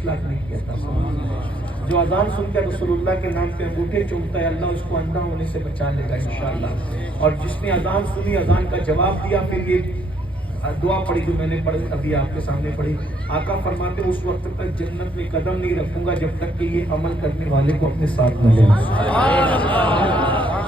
25 लाख नहीं किया था। जो अजान सुन के रसूलुल्लाह के नाम पे अंगूठे चूमता है, अल्लाह उसको अंधा होने से बचा लेगा इंशाअल्लाह। और जिसने अजान सुनी, अजान का जवाब दिया, फिर ये दुआ पढ़ी जो मैंने पढ़ी अभी आपके सामने पढ़ी, आका फरमाते उस वक्त तक जन्नत में कदम नहीं रखूंगा जब तक कि ये अमल करने वाले को अपने साथ न ले।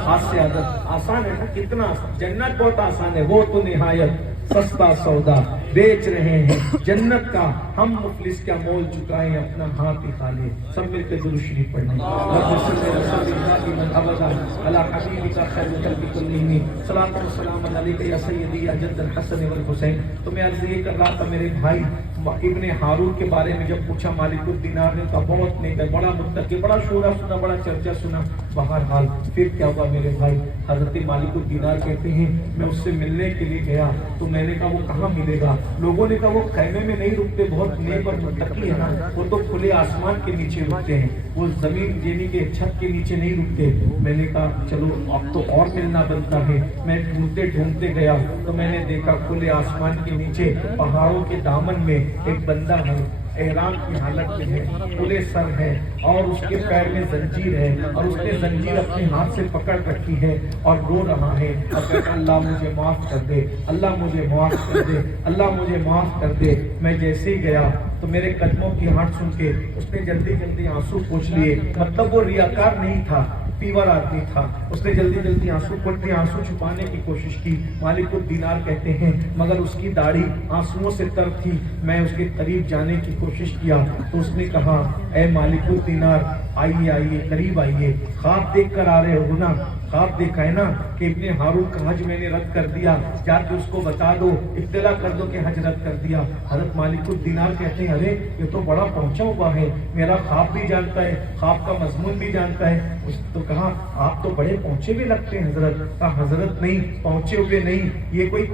हाथ से आदत आसान है ना, कितना आसान, जन्नत बहुत आसान है, वो तो निहायत सस्ता सौदा बेच रहे हैं जन्नत का, हम मुफलिस क्या मोल चुकाएं अपना हाथ ही खाली। सब मिलकर दुरूद शरीफ पढ़ें। तो मैं अर्ज़ ये कर रहा था, मेरे भाई इब्ने हारून के बारे में जब पूछा मालिकुद दीनार ने, तो बहुत नेक है, बड़ा मुत्तकी, बड़ा शोरा सुना, बड़ा चर्चा सुना। बहरहाल फिर क्या हुआ मेरे भाई, हजरत मालिकुद दीनार कहते हैं मैं उससे मिलने के लिए गया, तो मैंने कहा वो कहाँ मिलेगा? लोगों ने कहा वो खैमे में नहीं रुकते, बहुत नेक और मुत्तकी है ना, वो तो खुले आसमान के नीचे रुकते हैं, वो जमीन जेनी के छत के नीचे नहीं रुकते। मैंने कहा चलो अब तो और मिलना बनता है। मैं ढूंढते ढूंढते गया तो मैंने देखा खुले आसमान के नीचे पहाड़ों के दामन में एक बंदा है, एहराम की हालत में है, खुले सर है और उसके पैर में जंजीर है, और उसने जंजीर अपने हाथ से पकड़ रखी है और रो रहा है और कहता अल्लाह मुझे माफ कर दे, अल्लाह मुझे माफ कर दे, अल्लाह मुझे माफ कर दे। मैं जैसे ही गया तो मेरे कदमों की आहट सुन के उसने जल्दी जल्दी आंसू पोंछ लिए, मतलब वो रियाकार नहीं था, पीवर आदमी था, उसने जल्दी जल्दी आंसू पोंछ के आंसू छुपाने की कोशिश की। मालिकुद दीनार कहते हैं मगर उसकी दाढ़ी आंसुओं से तर थी। मैं उसके करीब जाने की कोशिश किया तो उसने कहा ए मालिकुद दीनार आइए आइए करीब आइए, ख्वाब देख कर आ रहे हो ना? ख्वाब देखा है ना कि इब्ने हारून का हज मैंने रद्द कर दिया, जाके उसको बता दो, इत्तला कर दो कि हज रद्द कर दिया। हजरत मालिकुद दीनार कहते हैं अरे ये तो बड़ा पहुंचा हुआ है, मेरा ख्वाब भी जानता है, ख्वाब का मजमून भी जानता है। उस तो कहा आप तो बड़े पहुंचे भी लगते हैं हजरत। कहा हजरत नहीं, पहुंचे हुए नहीं, ये कोई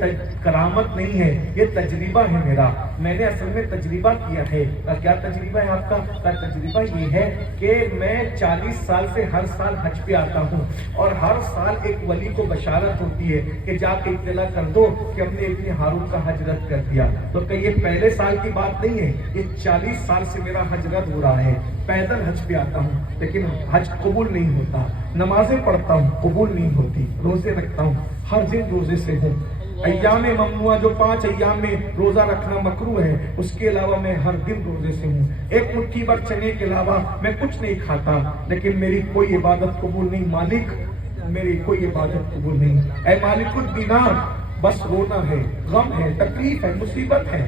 करामत नहीं है, ये तजरिबा है मेरा, मैंने असल में तजरिबा किया है। क्या तजरिबा है आपका? तजरिबा ये है कि मैं 40 साल से हर साल हज पे आता हूँ और हर साल एक वली को बशारत होती है कि जाके इत्तला कर दो कि हमने इब्ने हारून का हज रद्द कर दिया। तो कहीं ये पहले साल की बात नहीं है, ये 40 साल से मेरा हज रद्द हो रहा है। पैदल हज पे आता हूँ लेकिन हज कबूल नहीं होता, नमाजें पढ़ता हूँ कबूल नहीं होती, रोजे रखता हूँ, हर दिन रोजे से हूँ। अय्यामे ममनुआ जो 5 अय्याम में रोजा रखना मकरू है, उसके अलावा मैं हर दिन रोजे से हूँ। एक मुट्ठी भर चने के अलावा मैं कुछ नहीं खाता, लेकिन मेरी कोई इबादत कबूल नहीं। मालिक मेरी कोई इबादत कबूल नहीं। ऐ मालिकुद दीनार बस रोना है, गम है, तकलीफ है, मुसीबत है,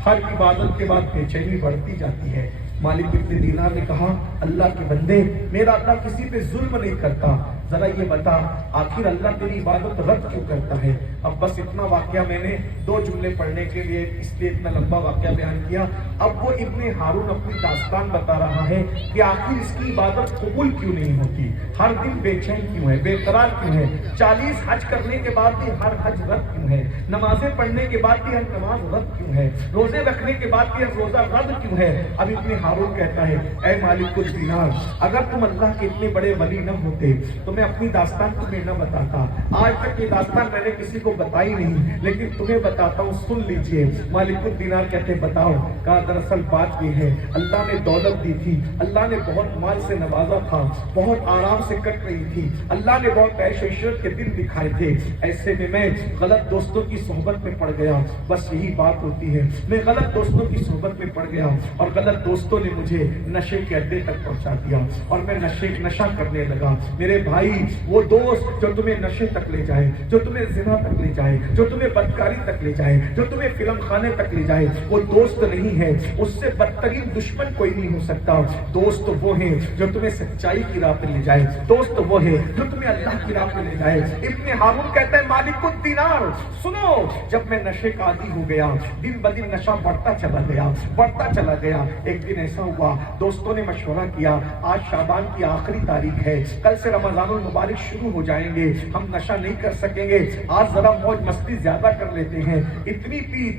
हर इबादत के बाद बेचैनी बढ़ती जाती है। मालिक इब्ने दीनार ने कहा अल्लाह के बंदे, मेरा अल्लाह किसी पे जुल्म नहीं करता, जरा ये बता आखिर अल्लाह तेरी इबादत रद्द क्यों करता है? अब बस इतना वाकया मैंने 2 जुमले पढ़ने के लिए इसलिए इतना लंबा वाकया बयान किया। अब वो इब्ने हारून अपनी दास्तान बता रहा है कि आखिर इसकी इबादत कबूल क्यों नहीं होती, हर दिन बेचैन क्यों है, बेकरार क्यों है, 40 हज करने के बाद भी हर हज रद्द क्यों है, नमाजें पढ़ने के बाद भी हर नमाज रद्द क्यों है, रोजे रखने के बाद भी हर रोजा रद्द क्यों है? अब इब्ने हारून कहता है ऐ मालिकुल दीनार, अगर तुम अल्लाह के इतने बड़े वली न होते तो मैं अपनी दास्तान तुम्हें न बताता। आज तक ये दास्तान मैंने किसी को बताई नहीं, लेकिन तुम्हें बताता हूँ, सुन लीजिए। मालिकुल दीनार कहते बताओ। कहा दरअसल बात ये है अल्लाह ने दौलत दी थी, अल्लाह ने बहुत माल से नवाजा था, बहुत आराम से कट रही थी, अल्लाह ने बहुत ऐश इशरत के दिन दिखाए थे। ऐसे में मैं गलत दोस्तों की सोहबत में पड़ गया, बस यही बात होती है, मैं गलत दोस्तों की सोहबत में पड़ गया और गलत दोस्तों ने मुझे नशे के अड्डे तक पहुंचा दिया और मैं नशा करने लगा। मेरे भाई वो दोस्त जो तुम्हें नशे तक ले जाए, जो तुम्हें जिना तक ले जाए, जो तुम्हें बदकारी तक ले जाए, जो तुम्हें फिल्म खाने तक ले जाए, वो दोस्त नहीं है, उससे बदतरीन दुश्मन कोई नहीं हो सकता। दोस्त वो है जो तुम्हें सच्चाई की राह पे ले जाए, दोस्त वो है जो तुम्हें अल्लाह की राह पे ले जाए। इब्ने हारून कहता है मालिकुद दीनार सुनो, जब मैं नशे का आदी हो गया, दिन ब दिन नशा बढ़ता चला गया, बढ़ता चला गया। एक दिन ऐसा हुआ, दोस्तों ने मशवरा किया आज शाबान की आखिरी तारीख है, कल से रमजानुल मुबारक शुरू हो जाएंगे, हम नशा नहीं कर सकेंगे, आज जरा मौज मस्ती ज्यादा कर लेते हैं। इतनी पी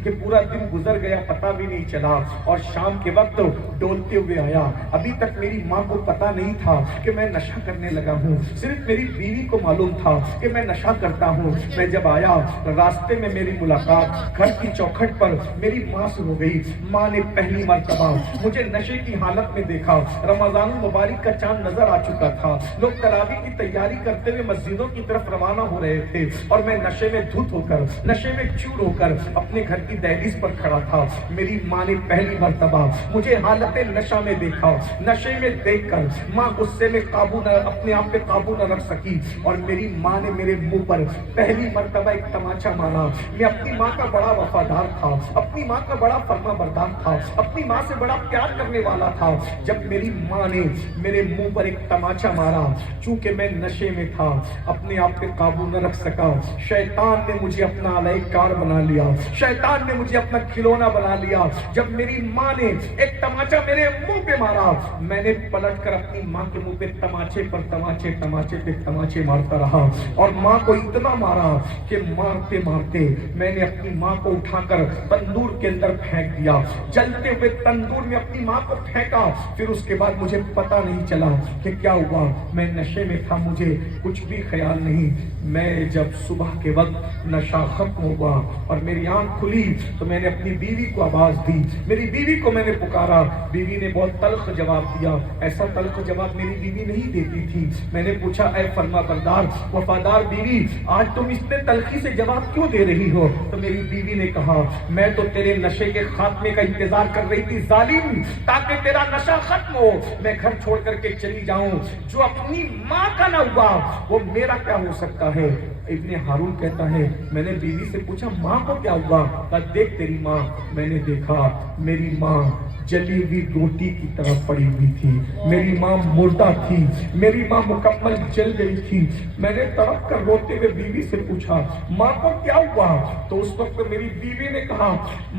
कि पूरा दिन गुजर गया, पता भी नहीं चला और शाम के वक्त डोलते हुए आया। अभी तक मेरी माँ को पता नहीं था कि मैं नशा करने लगा हूँ, सिर्फ मेरी बीवी को मालूम था कि मैं नशा करता हूँ। मैं जब आया रास्ते में मेरी मुलाकात घर की चौखट पर मेरी माँ से हो गई। माँ ने पहली मर्तबा دیکھا, مجھے نشے کی حالت میں دیکھا. رمضان المبارک کا چاند نظر آ چکا تھا, لوگ تراویح کی تیاری کرتے ہوئے مسجدوں کی طرف روانہ ہو رہے تھے, اور میں نشے میں دھت ہو کر, نشے میں چور ہو کر اپنے گھر کی دہلیز پر کھڑا تھا. میری ماں نے پہلی مرتبہ مجھے حالت نشہ میں دیکھا. نشے میں دیکھ کر ماں غصے میں اپنے آپ پہ قابو نہ رکھ سکی, اور میری ماں نے میرے منہ پر پہلی مرتبہ ایک تماچا مارا. میں اپنی ماں کا بڑا وفادار تھا, اپنی ماں کا بڑا فرما بردار تھا, اپنی ماں سے بڑا پیار کرنے والا تھا. جب میری ماں نے میرے منہ پر ایک تماچا مارا, چونکہ میں نشے میں تھا, اپنے آپ پہ قابو نہ رکھ سکا, شیطان نے مجھے اپنا علیہ کار بنا لیا, شیطان نے مجھے اپنا کھلونا بنا لیا. جب میری ماں نے ایک تماچا میرے منہ پہ مارا, میں نے پلٹ کر اپنی ماں کے منہ پہ تماچے پر تماچے, تماچے پہ تماچے مارتا رہا, اور ماں کو اتنا مارا کہ مارتے مارتے میں نے اپنی ماں کو اٹھا کر تندور کے اندر پھینک دیا. جلتے ہوئے تندور میں اپنی ماں کو پھینکا. پھر اس کے بعد مجھے پتا نہیں چلا کہ کیا ہوا. میں نشے میں تھا, مجھے کچھ بھی خیال نہیں. میں جب صبح کے وقت نشہ ختم ہوا اور میری آنکھ کھلی تو میں نے اپنی بیوی کو آواز دی, میری بیوی کو میں نے پکارا. بیوی نے بہت تلخ جواب دیا. ایسا تلخ جواب میری بیوی نہیں دیتی تھی. میں نے پوچھا, اے فرما بردار وفادار بیوی, آج تم اتنے تلخی سے جواب کیوں دے رہی ہو؟ تو میری بیوی نے کہا, میں تو تیرے نشے کے خاتمے کا انتظار کر رہی تھی ظالم, تاکہ تیرا نشہ ختم ہو, میں گھر چھوڑ کر کے چلی جاؤں. جو اپنی ماں کا نہ ہوا وہ میرا کیا ہو سکتا ہے؟ ابن ہارون کہتا ہے, میں نے بیوی سے پوچھا ماں کو کیا ہوا؟ کہا, دیکھ تیری ماں. میں نے دیکھا میری ماں جلی ہوئی روٹی کی طرح پڑی ہوئی تھی, میری ماں مردہ تھی, میری ماں مکمل جل گئی تھی. میں نے تڑپ کر روتے ہوئے بیوی سے پوچھا ماں کو کیا ہوا؟ تو اس وقت میری بیوی نے کہا,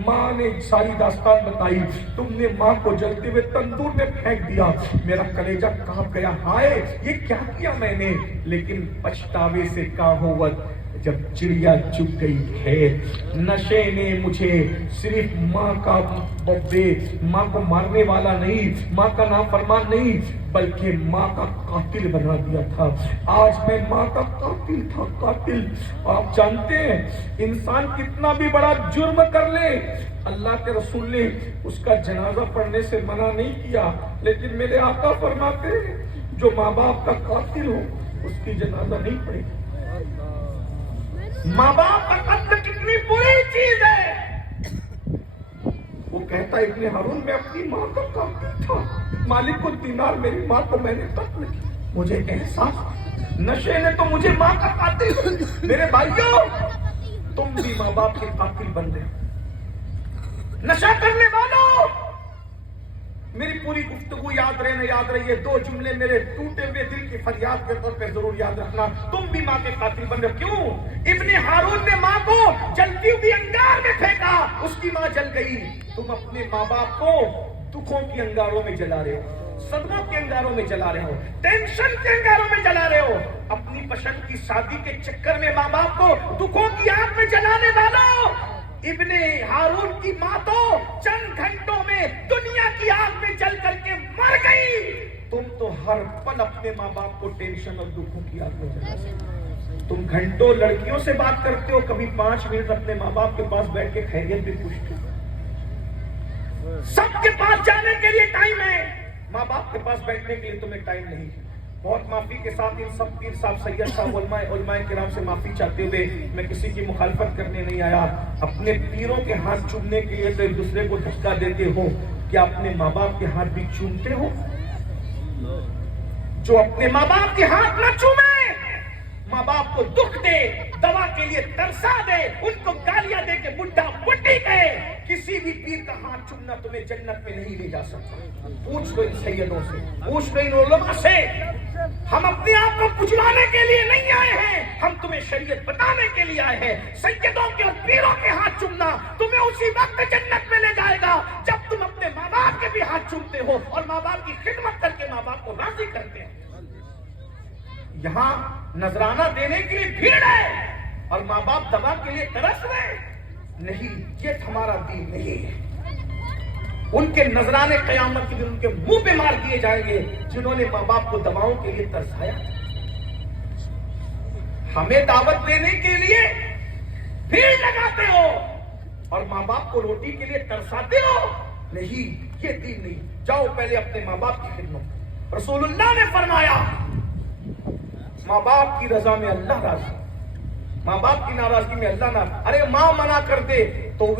ماں نے ساری داستان بتائی, تم نے ماں کو جلتے ہوئے تندور میں پھینک دیا. میرا کلیجہ کانپ گیا, ہائے یہ کیا کیا میں نے. لیکن پچھتاوے سے کا ہوت جب چڑیا چگ گئی ہے. نشے نے مجھے صرف ماں کا ماں کو مارنے والا نہیں, ماں کا نافرمان نہیں, بلکہ ماں کا قاتل بنا دیا تھا. آج میں ماں کا قاتل تھا, قاتل. آپ جانتے ہیں انسان کتنا بھی بڑا جرم کر لے, اللہ کے رسول نے اس کا جنازہ پڑھنے سے منع نہیں کیا, لیکن میرے آقا فرماتے ہیں جو ماں باپ کا قاتل ہو اس کی جنازہ نہیں پڑے گی. ماں باپ کا قتل کتنی بری چیز ہے. وہ کہتا ہے ابن ہارون, میں اپنی ماں کا قاتل تھا, مالک الدینار میری ماں کو میں نے قتل کیا. مجھے احساس, نشے نے تو مجھے ماں کا قاتل. میرے بھائیوں, تم بھی ماں باپ کے قاتل بن گئے. نشہ کرنے والوں, میری پوری گفتگو یاد رہے نہ یاد رہی, یہ دو جملے میرے ٹوٹے ہوئے دل کی فریاد کے طور پہ ضرور یاد رکھنا. تم بھی ماں کے قاتل بن گئے. کیوں؟ ابن ہارون نے ماں کو جلتی ہوئی انگار میں پھینکا, اس کی ماں جل گئی. تم اپنے ماں باپ کو دکھوں کی انگاروں میں جلا رہے ہو, صدموں کے انگاروں میں جلا رہے ہو, ٹینشن کے انگاروں میں جلا رہے ہو. اپنی پسند کی شادی کے چکر میں ماں باپ کو دکھوں کی آگ میں جلانے والوں. ابن ہارون کی ماں تو چند گھنٹوں میں دنیا کی آگ میں جل کر کے مر گئی. تم تو ہر پل اپنے ماں باپ کو ٹینشن اور دکھوں کی آگ میں جلاتے ہو. تم گھنٹوں لڑکیوں سے بات کرتے ہو, کبھی 5 منٹ اپنے ماں باپ کے پاس بیٹھ کے خیریت بھی پوچھتے ہو. سب کے پاس جانے کے لیے ٹائم ہے, ماں باپ کے پاس بیٹھنے کے لیے تمہیں ٹائم نہیں. بہت معافی کے ساتھ ان سب پیر صاحب, سید صاحب, علماء کرام سے معافی چاہتے ہوئے, میں کسی کی مخالفت کرنے نہیں آیا. اپنے پیروں کے ہاتھ چومنے کے لیے تو ایک دوسرے کو دھکا دیتے ہو, کیا اپنے ماں باپ کے ہاتھ بھی چومتے ہو؟ جو اپنے ماں باپ کے ہاتھ نہ چومے, ماں باپ کو دکھ دے, دوا کے لیے ترسا دے, ان کو گالیاں دے کے بڈھا بڈھی کہے, کسی بھی پیر کا ہاتھ چومنا تمہیں جنت میں نہیں لے جا سکتا. پوچھ لو ان سیدوں سے, پوچھ لو ان علماء سے. ہم اپنے آپ کو کچلانے کے لیے نہیں آئے ہیں, ہم تمہیں شریعت بتانے کے لیے آئے ہیں. سیدوں کے اور پیروں کے ہاتھ چومنا تمہیں اسی وقت جنت میں لے جائے گا جب تم اپنے ماں باپ کے بھی ہاتھ چومتے ہو اور ماں باپ کی خدمت کر کے ماں باپ کو راضی کرتے ہو. یہاں نذرانہ دینے کے لیے بھیڑ ہے اور ماں باپ دوا کے لیے ترس رہے نہیں. یہ ہمارا دین نہیں ہے. ان کے نذرانے قیامت کے دن ان کے منہ پہ مار دیے جائیں گے جنہوں نے ماں باپ کو دواؤں کے لیے ترسایا. ہمیں دعوت دینے کے لیے بھیڑ لگاتے ہو اور ماں باپ کو روٹی کے لیے ترساتے ہو. نہیں, یہ دین نہیں. جاؤ پہلے اپنے ماں باپ کی خدمت. رسول اللہ نے فرمایا ماں باپ کی رضا میں اللہ راضی, ماں باپ کی ناراضگی میں اللہ ناراض. ارے ماں منع کر دے تو وہ